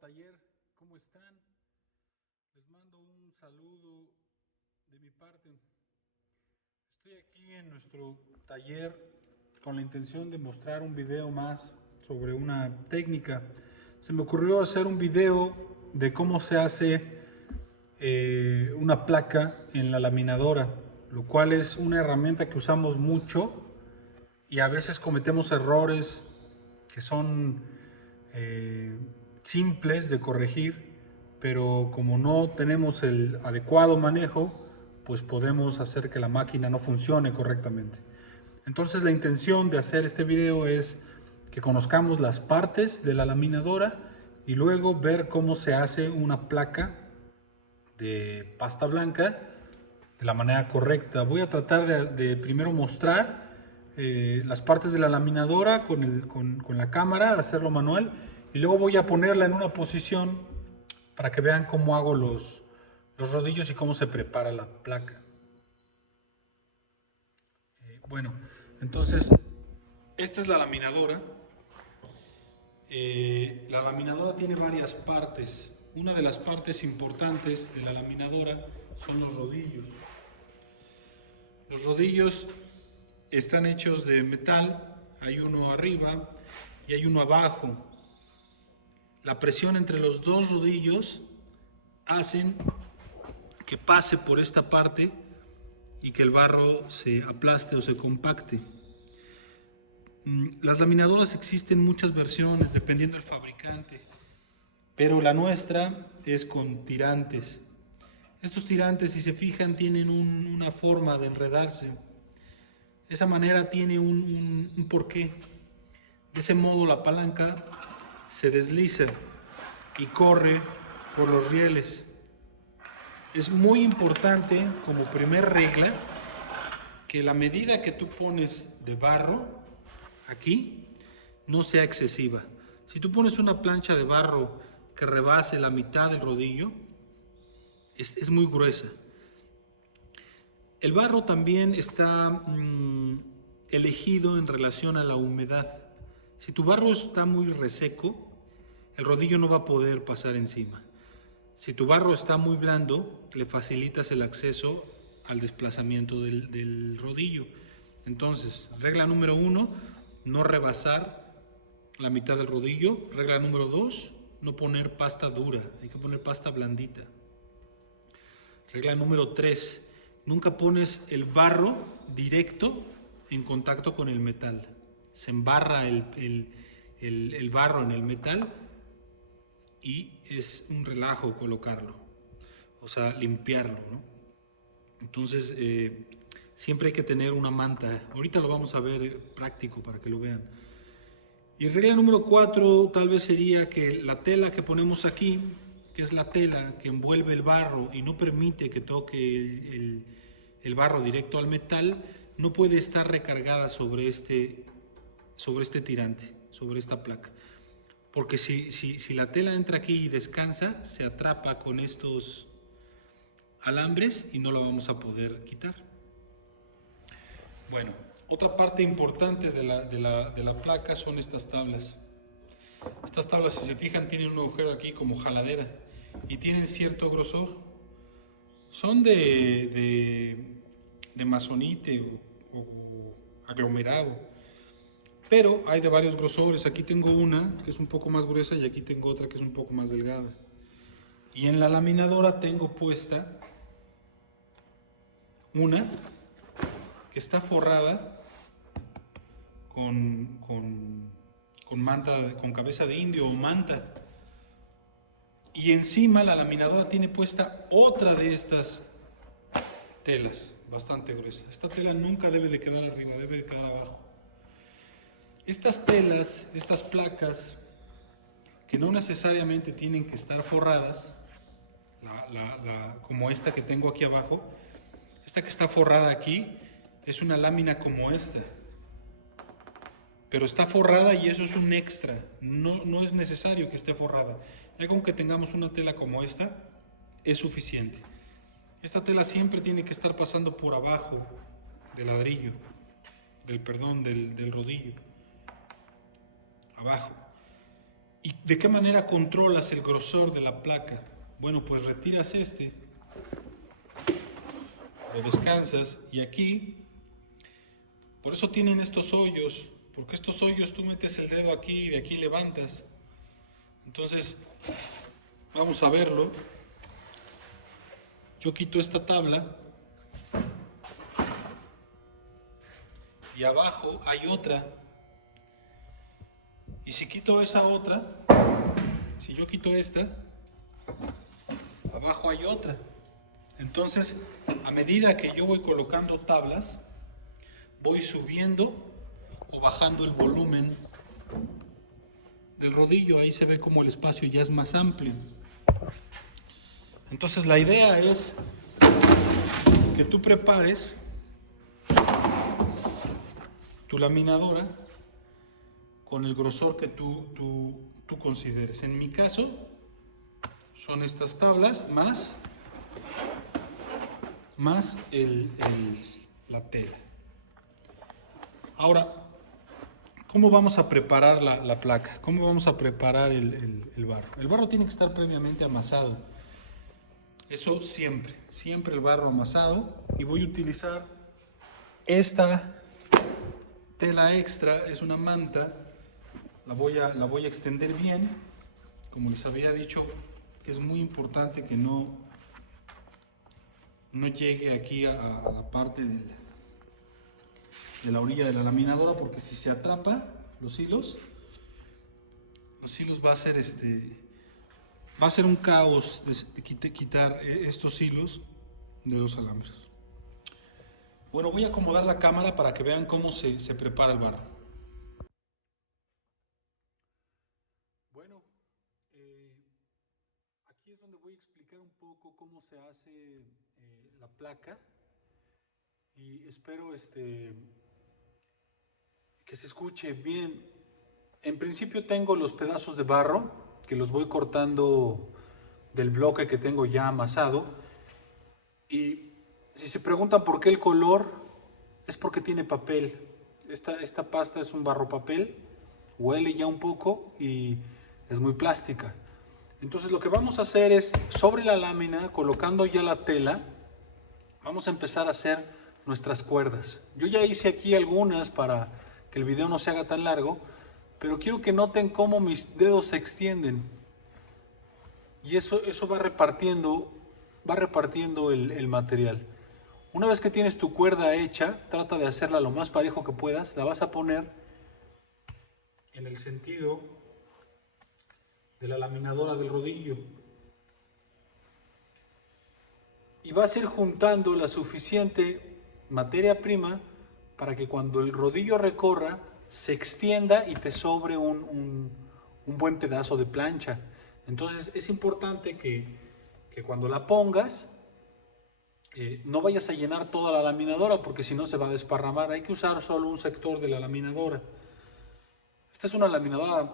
Taller, ¿cómo están? Les mando un saludo de mi parte. Estoy aquí en nuestro taller con la intención de mostrar un video más sobre una técnica. Se me ocurrió hacer un video de cómo se hace una placa en la laminadora, lo cual es una herramienta que usamos mucho y a veces cometemos errores que son simples de corregir, pero como no tenemos el adecuado manejo, pues podemos hacer que la máquina no funcione correctamente. Entonces la intención de hacer este video es que conozcamos las partes de la laminadora y luego ver cómo se hace una placa de pasta blanca de la manera correcta. Voy a tratar de primero mostrar las partes de la laminadora con la cámara, hacerlo manual, y luego voy a ponerla en una posición para que vean cómo hago los rodillos y cómo se prepara la placa. Bueno, entonces esta es la laminadora. La laminadora tiene varias partes. Una de las partes importantes de la laminadora son los rodillos. Los rodillos están hechos de metal, hay uno arriba y hay uno abajo. La presión entre los dos rodillos hacen que pase por esta parte y que el barro se aplaste o se compacte. Las laminadoras existen muchas versiones dependiendo del fabricante, pero la nuestra es con tirantes. Estos tirantes, si se fijan, tienen una forma de enredarse. Esa manera tiene un porqué. De ese modo la palanca se desliza y corre por los rieles. Es muy importante, como primer regla, que la medida que tú pones de barro aquí no sea excesiva. Si tú pones una plancha de barro que rebase la mitad del rodillo, es muy gruesa. El barro también está elegido en relación a la humedad. Si tu barro está muy reseco, el rodillo no va a poder pasar encima. Si tu barro está muy blando, le facilitas el acceso al desplazamiento del rodillo. Entonces, regla número 1, no rebasar la mitad del rodillo. Regla número 2, no poner pasta dura, hay que poner pasta blandita. Regla número 3, nunca pones el barro directo en contacto con el metal. Se embarra el barro en el metal y es un relajo colocarlo, o sea, limpiarlo, ¿no? Entonces, siempre hay que tener una manta. Ahorita lo vamos a ver práctico para que lo vean. Y regla número 4 tal vez sería que la tela que ponemos aquí, que es la tela que envuelve el barro y no permite que toque el barro directo al metal, no puede estar recargada sobre este tirante, sobre esta placa. Porque si la tela entra aquí y descansa, se atrapa con estos alambres y no la vamos a poder quitar. Bueno, otra parte importante de la placa son estas tablas. Estas tablas, si se fijan, tienen un agujero aquí como jaladera y tienen cierto grosor. Son de masonite o aglomerado, pero hay de varios grosores. Aquí tengo una que es un poco más gruesa y aquí tengo otra que es un poco más delgada. Y en la laminadora tengo puesta una que está forrada con manta, con cabeza de indio o manta. Y encima la laminadora tiene puesta otra de estas telas, bastante gruesa. Esta tela nunca debe de quedar arriba, debe de quedar abajo. Estas telas, estas placas, que no necesariamente tienen que estar forradas, como esta que tengo aquí abajo, esta que está forrada aquí es una lámina como esta, pero está forrada y eso es un extra, no es necesario que esté forrada. Ya con que tengamos una tela como esta es suficiente. Esta tela siempre tiene que estar pasando por abajo del ladrillo, del rodillo, abajo. ¿Y de qué manera controlas el grosor de la placa? Bueno, pues retiras lo descansas y aquí, por eso tienen estos hoyos, porque estos hoyos tú metes el dedo aquí y de aquí levantas. Entonces, vamos a verlo. Yo quito esta tabla y abajo hay otra. Y si quito esa otra, si yo quito esta, abajo hay otra. Entonces, a medida que yo voy colocando tablas, voy subiendo o bajando el volumen del rodillo. Ahí se ve como el espacio ya es más amplio. Entonces la idea es que tú prepares tu laminadora con el grosor que tú consideres. En mi caso son estas tablas más la tela. Ahora, ¿cómo vamos a preparar la placa? ¿Cómo vamos a preparar el barro? El barro tiene que estar previamente amasado. Eso siempre el barro amasado. Y voy a utilizar esta tela extra, es una manta. La voy a extender bien. Como les había dicho, es muy importante que no llegue aquí a la parte de la orilla de la laminadora, porque si se atrapa los hilos va a ser un caos quitar estos hilos de los alambres. Bueno, voy a acomodar la cámara para que vean cómo se prepara el barro. Bueno, aquí es donde voy a explicar un poco cómo se hace la placa, y espero que se escuche bien. En principio tengo los pedazos de barro que los voy cortando del bloque que tengo ya amasado, y si se preguntan por qué el color, es porque tiene papel. Esta pasta es un barro papel, huele ya un poco y es muy plástica. Entonces lo que vamos a hacer es, sobre la lámina, colocando ya la tela, vamos a empezar a hacer nuestras cuerdas. Yo ya hice aquí algunas para que el video no se haga tan largo, pero quiero que noten cómo mis dedos se extienden. Y eso va repartiendo el material. Una vez que tienes tu cuerda hecha, trata de hacerla lo más parejo que puedas. La vas a poner en el sentido de la laminadora del rodillo. Y vas a ir juntando la suficiente materia prima para que cuando el rodillo recorra se extienda y te sobre un buen pedazo de plancha. Entonces es importante que cuando la pongas no vayas a llenar toda la laminadora, porque si no se va a desparramar. Hay que usar solo un sector de la laminadora. Esta es una laminadora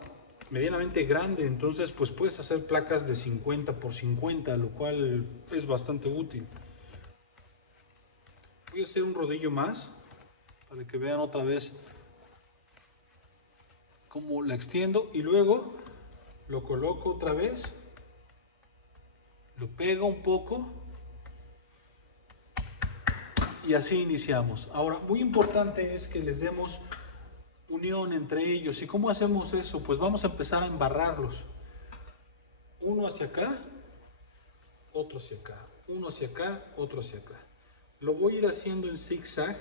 medianamente grande, entonces pues puedes hacer placas de 50 por 50, lo cual es bastante útil. Voy a hacer un rodillo más para que vean otra vez cómo la extiendo, y luego lo coloco otra vez, lo pego un poco y así iniciamos. Ahora, muy importante es que les demos unión entre ellos. ¿Y cómo hacemos eso? Pues vamos a empezar a embarrarlos. Uno hacia acá, otro hacia acá, uno hacia acá, otro hacia acá. Lo voy a ir haciendo en zigzag.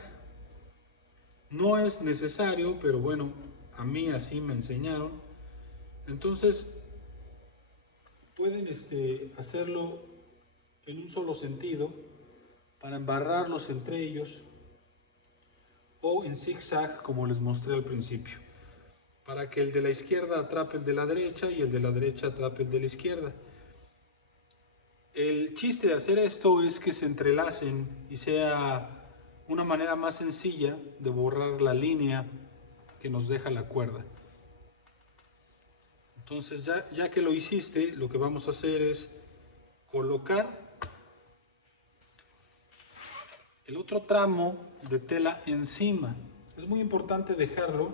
No es necesario, pero bueno, a mí así me enseñaron. Entonces, pueden hacerlo en un solo sentido para embarrarlos entre ellos, o en zigzag como les mostré al principio, para que el de la izquierda atrape el de la derecha y el de la derecha atrape el de la izquierda. El chiste de hacer esto es que se entrelacen y sea una manera más sencilla de borrar la línea que nos deja la cuerda. Entonces ya que lo hiciste, lo que vamos a hacer es colocar el otro tramo de tela encima. Es muy importante dejarlo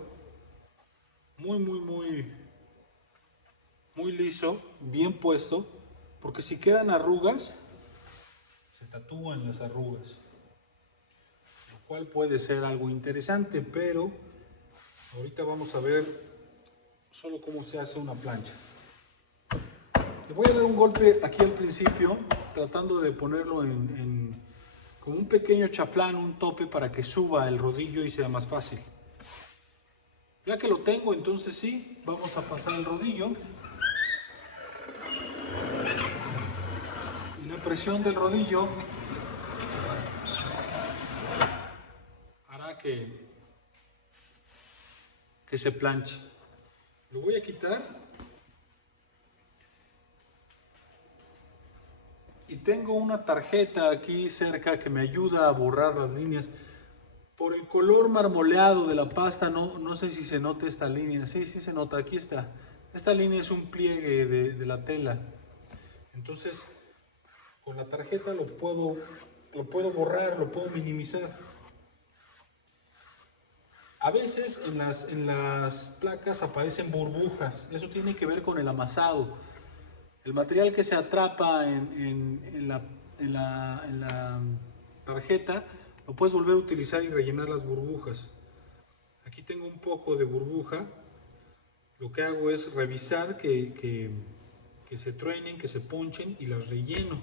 muy muy liso, bien puesto, porque si quedan arrugas, se tatúan las arrugas, lo cual puede ser algo interesante, pero ahorita vamos a ver solo cómo se hace una plancha. Le voy a dar un golpe aquí al principio, tratando de ponerlo como un pequeño chaflán, un tope para que suba el rodillo y sea más fácil. Ya que lo tengo, entonces sí, vamos a pasar el rodillo. Y la presión del rodillo hará que se planche. Lo voy a quitar. Y tengo una tarjeta aquí cerca que me ayuda a borrar las líneas. Por el color marmoleado de la pasta, no sé si se nota esta línea. Sí, sí se nota, aquí está. Esta línea es un pliegue de la tela. Entonces, con la tarjeta lo puedo borrar, lo puedo minimizar. A veces en las placas aparecen burbujas. Eso tiene que ver con el amasado. El material que se atrapa en la tarjeta lo puedes volver a utilizar y rellenar las burbujas. Aquí tengo un poco de burbuja. Lo que hago es revisar que se truenen, que se ponchen y las relleno.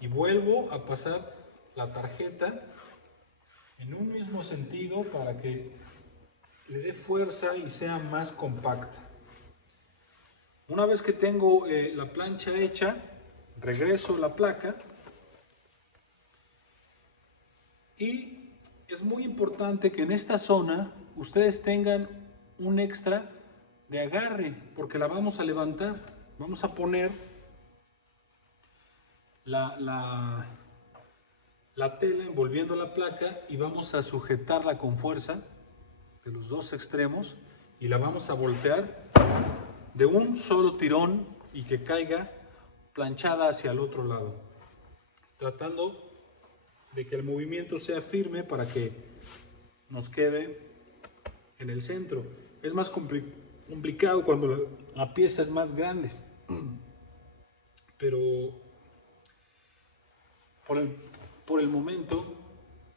Y vuelvo a pasar la tarjeta en un mismo sentido para que le dé fuerza y sea más compacta. Una vez que tengo la plancha hecha, regreso la placa y es muy importante que en esta zona ustedes tengan un extra de agarre porque la vamos a levantar. Vamos a poner la tela envolviendo la placa y vamos a sujetarla con fuerza de los dos extremos y la vamos a voltear de un solo tirón y que caiga planchada hacia el otro lado, tratando de que el movimiento sea firme para que nos quede en el centro. Es más complicado cuando la pieza es más grande, pero por el momento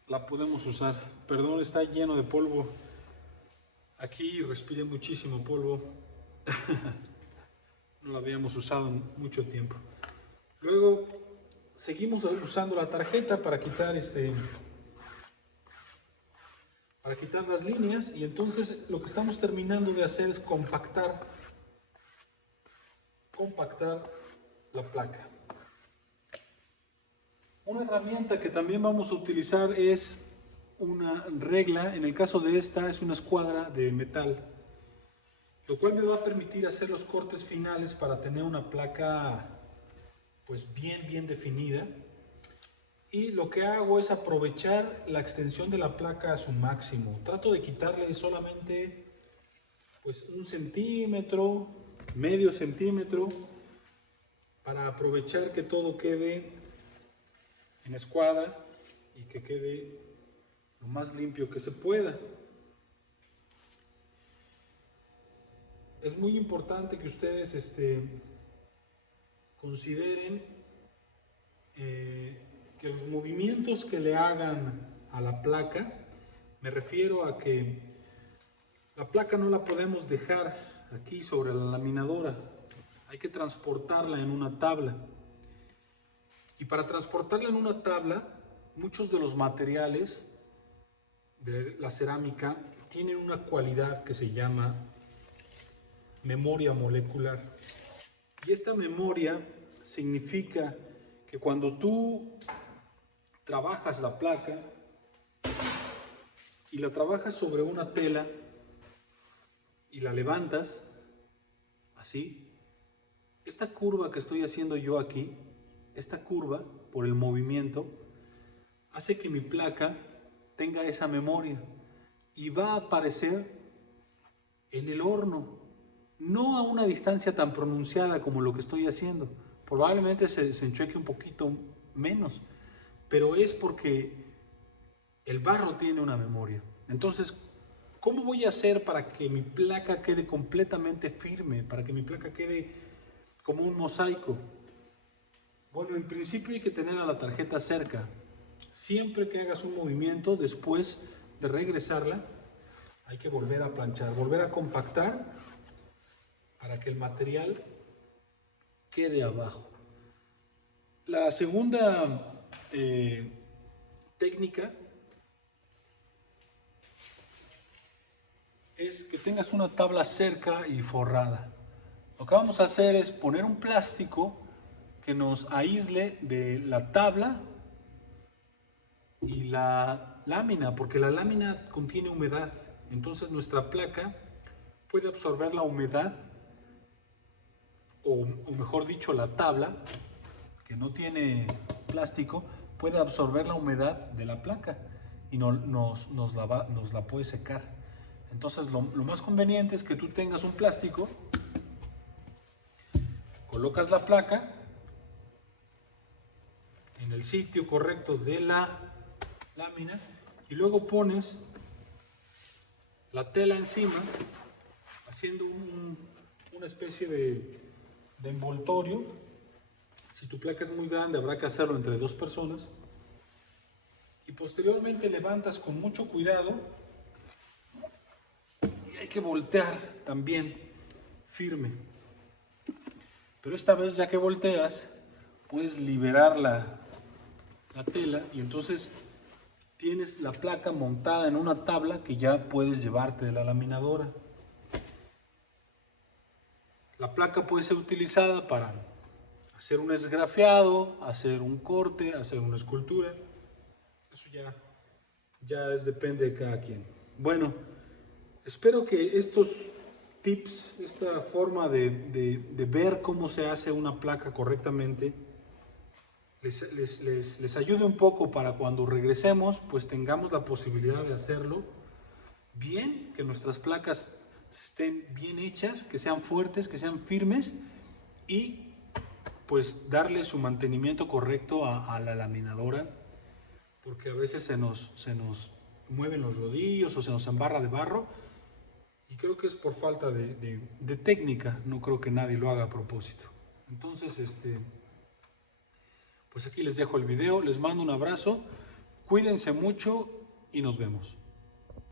la podemos usar. Perdón, está lleno de polvo. Aquí respiré muchísimo polvo. No la habíamos usado en mucho tiempo. Luego seguimos usando la tarjeta para quitar las líneas y entonces lo que estamos terminando de hacer es compactar la placa. Una herramienta que también vamos a utilizar es una regla. En el caso de esta es una escuadra de metal, lo cual me va a permitir hacer los cortes finales para tener una placa pues bien definida. Y lo que hago es aprovechar la extensión de la placa a su máximo. Trato de quitarle solamente pues 1 centímetro, medio centímetro, para aprovechar que todo quede en escuadra y que quede lo más limpio que se pueda. Es muy importante que ustedes consideren que los movimientos que le hagan a la placa, me refiero a que la placa no la podemos dejar aquí sobre la laminadora, hay que transportarla en una tabla. Y para transportarla en una tabla, muchos de los materiales de la cerámica tienen una cualidad que se llama memoria molecular. Y esta memoria significa que cuando tú trabajas la placa y la trabajas sobre una tela y la levantas así, esta curva que estoy haciendo yo aquí, esta curva por el movimiento, hace que mi placa tenga esa memoria y va a aparecer en el horno, no a una distancia tan pronunciada como lo que estoy haciendo. Probablemente se enchueque un poquito menos, pero es porque el barro tiene una memoria. Entonces, ¿cómo voy a hacer para que mi placa quede completamente firme? Para que mi placa quede como un mosaico. Bueno, en principio hay que tener a la tarjeta cerca. Siempre que hagas un movimiento, después de regresarla, hay que volver a planchar, volver a compactar para que el material quede abajo. La segunda técnica es que tengas una tabla cerca y forrada. Lo que vamos a hacer es poner un plástico que nos aísle de la tabla y la lámina, porque la lámina contiene humedad. Entonces nuestra placa puede absorber la humedad, o mejor dicho, la tabla, que no tiene plástico, puede absorber la humedad de la placa y nos la puede secar. Entonces lo más conveniente es que tú tengas un plástico, colocas la placa en el sitio correcto de la lámina y luego pones la tela encima, haciendo una especie de envoltorio. Si tu placa es muy grande, habrá que hacerlo entre dos personas. Y posteriormente levantas con mucho cuidado y hay que voltear también firme. Pero esta vez, ya que volteas, puedes liberar la tela y entonces tienes la placa montada en una tabla que ya puedes llevarte de la laminadora. La placa puede ser utilizada para hacer un esgrafiado, hacer un corte, hacer una escultura. Eso ya depende de cada quien. Bueno, espero que estos tips, esta forma de ver cómo se hace una placa correctamente, les ayude un poco para cuando regresemos, pues tengamos la posibilidad de hacerlo bien, que nuestras placas estén bien hechas, que sean fuertes, que sean firmes y pues darle su mantenimiento correcto a la laminadora, porque a veces se nos mueven los rodillos o se nos embarra de barro y creo que es por falta de técnica, no creo que nadie lo haga a propósito. Entonces, pues aquí les dejo el video, les mando un abrazo, cuídense mucho y nos vemos.